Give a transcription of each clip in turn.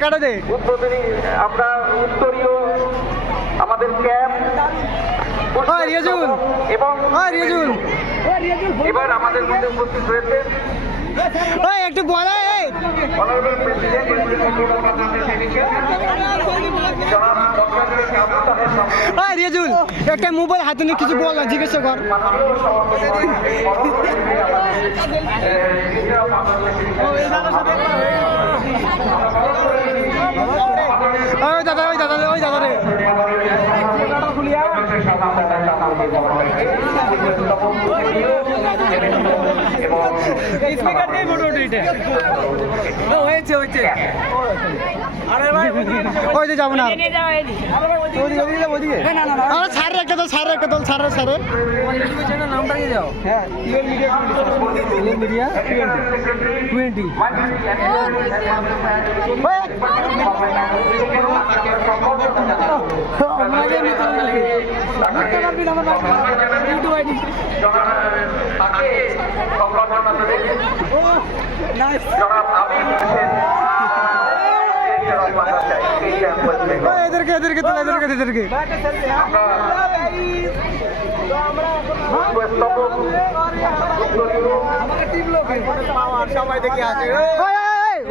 কাটে দে উদ্বোধনী আমরা উত্তরীয় আমাদের ক্যাম্প এবং এবার আমাদের মধ্যে উপস্থিত হয়েছে একটু বলা অনারেবল প্রেসিডেন্ট রিয়াজুল একটা মোবাইল হাতে নিয়ে কিছু বল না, জিজ্ঞাসা কর। ওই দাদা রে ওই যে যাবো না সারের একটা দল সারের নামটা কি যাও? হ্যাঁ, মিডিয়া 20। এদেরকে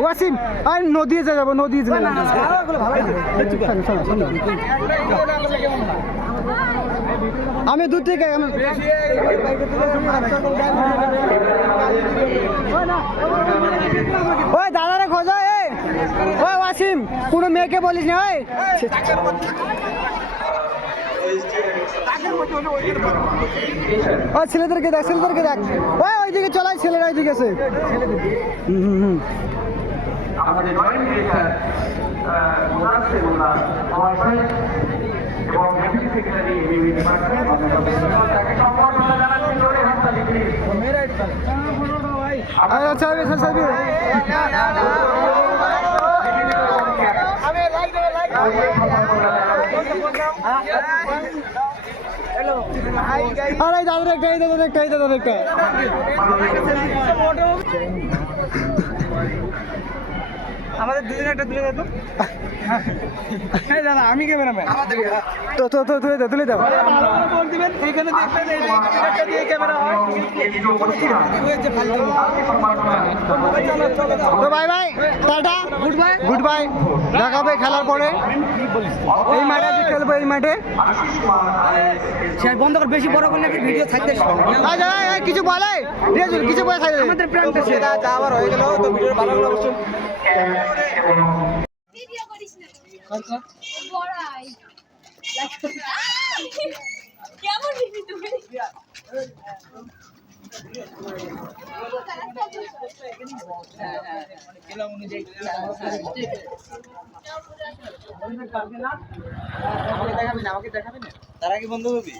ওয়াসিম আর নদী যাবো আমি দূর থেকে ওই দাদারে খোঁজো ওই ওয়াসিম কোনো মেয়েকে বলিস না ওই ছেলেদেরকে দেখ ওই ওইদিকে চলাই ছেলেরা ওইদিকে আছে। আমাদের জয়েন্ট ডিরেক্টর এবং ডেপুটি সেক্রেটারি ডিপার্টমেন্ট তাকে সম্বর্ধনা জানাচ্ছি জোরে হাততালি প্লিজ। আরে দাদা একটা আমাদের দুদিন একটা তুলে দেবো। দাদা আমি ক্যামেরাম্যান তো তুলে দাও। এইখানে দেখবেন তো বাই টাটা গুড বাই দেখা হবে খেলার পরে। এই মাঠে খেলবো এই মাঠে বন্ধ কর, বেশি বড় করে ভিডিও থাকতে কিছু বলে কিছু বলে থাকে আমাদের প্ল্যানটা সেটা আবার হয়ে গেল তো ভিডিও ভালো লাগলো অবশ্যই। ভিডিও করিস না বড়াই কেমন দিবি তুমি আমাকে দেখাবি না তার আগে বন্ধ হবি।